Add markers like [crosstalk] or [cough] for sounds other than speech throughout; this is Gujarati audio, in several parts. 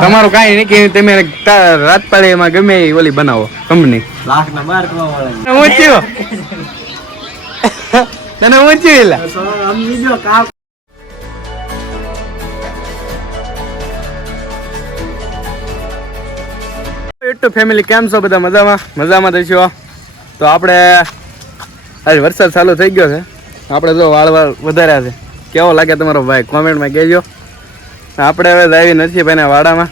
તમારું કાંઈ નહીં કે તમે રાત પાડે એમાં ગમે એ ઓલી બનાવો કંપની વાળા ઊંચ્યો તને ફેમિલી, કેમ છો બધા? મજામાં? મજામાં થઈશો તો આપણે આજે વરસાદ ચાલુ થઈ ગયો છે. આપણે જો વાળ વાળ વધાર્યા છે. કેવો લાગે તમારો ભાઈ? કોમેન્ટમાં કહેજો. આપણે હવે આવી નથી ભાઈના વાડામાં.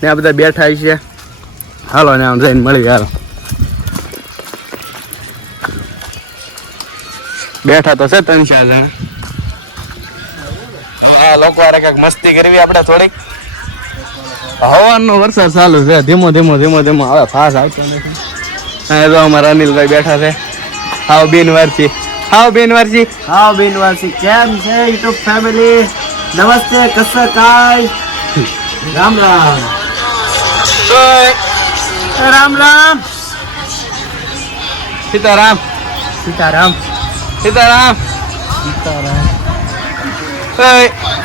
ત્યાં બધા બેઠા છીએ હાલો ને આમ જઈને મળી હાલો. બેઠા તો છે ત્રણ ચાર જણા. હા, લોકો હારે કંઈક મસ્તી કરવી આપણે થોડીક. હવાનો વરસાદ ચાલુ છે. ધીમો ધીમો ધીમો ધીમો. હવે ફાસ આવતો નથી. અહીંયા તો અમારા અનિલભાઈ બેઠા છે. હાવ બિનવારસી. હાવ બેન વારસી હાવ બેન વારસી કેમ છે યુટ્યુબ ફેમિલી? નમસ્તે કસર કાય? રામ રામ. રામ રામ. સીતારામ. સીતારામ. સીતારામ. સીતારામ.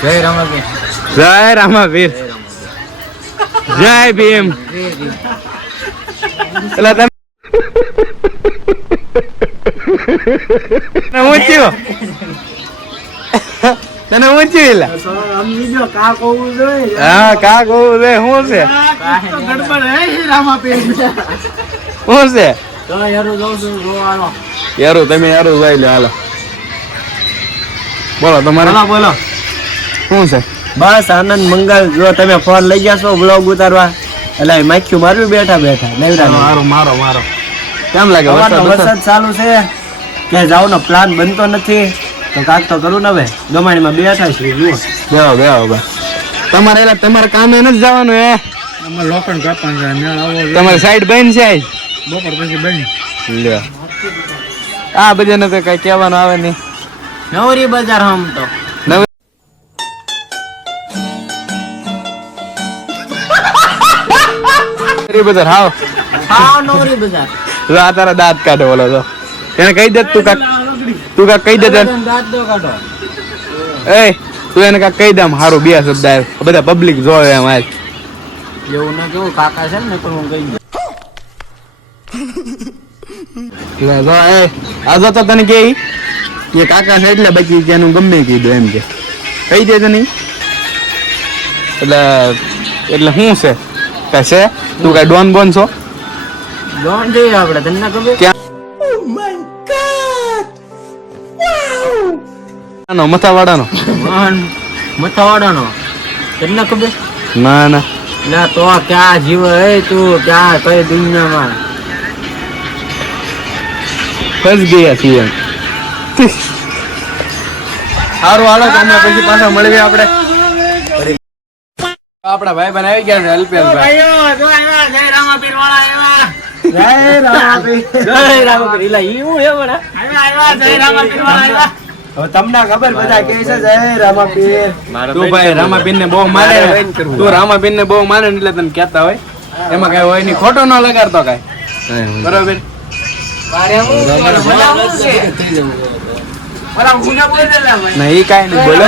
જય રામાવીર. જય રામાવીર. જય ભીમ. એટલે તને ઊંચ્યું તને ઊંચ્યું લે સમજી કા કોવું જોઈએ. હા કા કોવું રે શું છે? તો ગડબડ હે રામાપીર શું છે? તો યારો જાઉં છું રોવાનો યારો તમે યારો જઈ લે હાલો. બોલો તમારે? બોલો બોલો. શું છે? બસ આનંદ મંગલ. જો તમે ફોન લઈ ગયા છો બ્લોગ ઉતારવા એટલે માખ્યું મારવી બેઠા બેઠા નવરા મારો મારો મારો. કેમ લાગે વરસાદ ચાલુ છે. કે જવાનો પ્લાન બનતો નથી તો કાક તો કરું ને હવે. ગમાણીમાં બેઠા છીએ જુઓ. બેહો બેહો બે તમારે એલા તમારે કામે નથી જવાનું હે? અમારે લોખંડ કાપવાનું મેળ આવો તમારી સાઈડ બંધ છે બપોર પછી બની લ્યો. આ બધાને તો કઈ કહેવાનું આવે નહીં. નવરી બજાર હમ તો. નવરી બજાર હાવ. હાવ હા નવરી બજાર. તારા દાંત કાઢે બોલો તો એને કહી દે તું કાક તું કાક કહી દે તને. એ તું એને કાક કહી દે આમ હારું બે શબ્દ આવ્યો બધા પબ્લિક જોવે એમ આજ એવું ના કેવું કાકા છે ને પણ હું કહી દઉં જો એ આ તો તને કે એ કાકા છે એટલે બાકી કે ગમે કીધું એમ કે. કહી દે તને એટલે એટલે શું છે? છે? તું કઈ ડોન બોન છો? જોન જોઈએ આપણે તમને ખબર? આનો મથાવાડાનો? મથાવાડાનો. તમને ખબર? ના ના. ના તો ક્યાં જીવ? હે તું ક્યાં કઈ દુનિયામાં? ફસ ગયા છીએ. સારું હાલો તમને પછી પાછા મળીએ આપણે. આપણા ભાઈ બન આવી ગયા છે અલ્પેશભાઈ. જય રામાપીર વાળા આવ્યા. જય રામાપીર. જય રામાપીર. એલા ઈ હું હે આવ્યા જય રામાપીર વાળા આવ્યા. હવે તમને ખબર બધા કે છે જય રામાપીર. તું ભાઈ રામાબીન ને બહુ મારે તું રામાબીન ને બહુ મારે એટલે તને કહેતા હોય. એમાં કઈ હોય નહીં. ખોટો ન લગાડતો કઈ. બરોબર? ના કાઈ નહીં. બોલો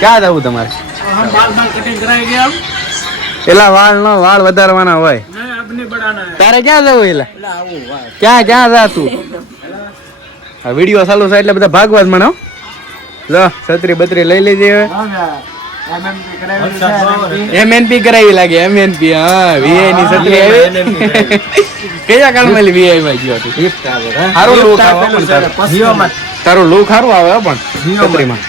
ક્યાં જવું તમારે? એલા વાળ નો વાળ વધારવાના હોય. તારે ક્યાં જવું એલા? ક્યાં ક્યાં જા તું? આ વીડિયો ચાલુ છે એટલે બધા ભાગવા જ મને હો. લો છત્રી બત્રી લઈ લીધી હવે. એમએનપી કરાવી લાગે એમએનપી હા વીઆઈ ની છત્રી આવી. [laughs] કયા કાળમાં વીઆઈ માં ગયો તું સારું લુક આવે પણ તારું. લુક સારું આવે હો પણ જીઓમાં. છત્રીમાં.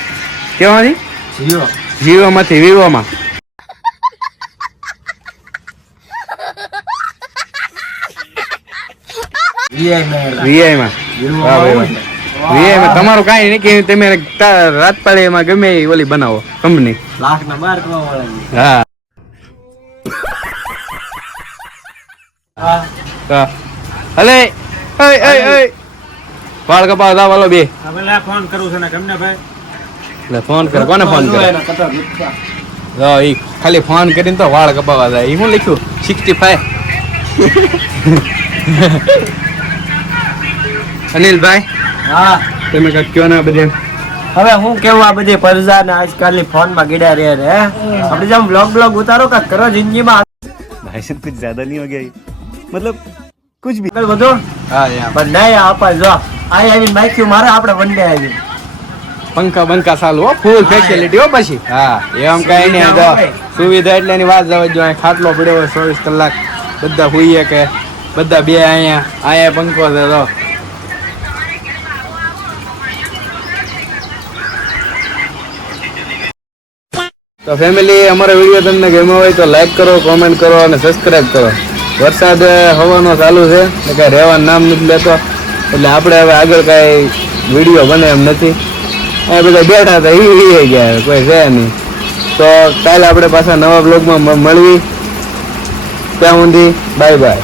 કેમાંથી જીઓ. વિવો માંથી વિવો માં. વીઆઈ માં. તમારું કાંઈ નહીં કે તમે રાત પાડે એમાં ગમે એ ઓલી બનાવો કંપની લાખ ના બાર હા. હા. હલે વાળ કપાવ દા વાલો બે. ફોન કરું છું ને કેમને ભાઈ. એટલે ફોન કર કોને ફોન કરે? જો ઈ ખાલી ફોન કરીને તો વાળ કપાવા જાય. ઈ હું લખ્યું? 65 [laughs] અનિલભાઈ? હા. તમે કયો ના બધે? હવે હું કેવું આ બધી પરજા ને આજકાલની ફોનમાં ગીડા રહે રે આપણે જેમ બ્લોગ બ્લોગ ઉતારો કાંઈક કરો જિંદગીમાં. ભાઈ સાહેબ કુછ જ્યાદા નહીં હો ગયા મતલબ કુછ ભી. બધું હા યાર પણ નહીં આપા જો આ આવીને બાઈક મારે આપડે વન ડે આવી પંખા બંખા ચાલુ હો ફૂલ ફેસિલિટી હો પછી. હા. એમ કઈ નહીં તો સુવિધા એટલે એની વાત જવા જો ખાટલો પડ્યો હોય ચોવીસ કલાક. બધા હોઈએ કે બધા બે અહીંયા અહીંયા પંખો છે તો તો ફેમિલી અમારો વીડિયો તમને ગમ્યો હોય તો લાઈક કરો કોમેન્ટ કરો અને સબસ્ક્રાઇબ કરો. વરસાદ હવાનો ચાલુ છે, એટલે કાંઈ રહેવાનું નામ નથી લેતો. એટલે આપણે હવે આગળ કાંઈ વીડિયો બને એમ નથી. એ બધા બેઠા હતા એ ઈ ગયા કોઈ છે નહીં. તો કાલે આપણે પાછા નવા બ્લોગમાં મળવી. ત્યાં સુધી બાય બાય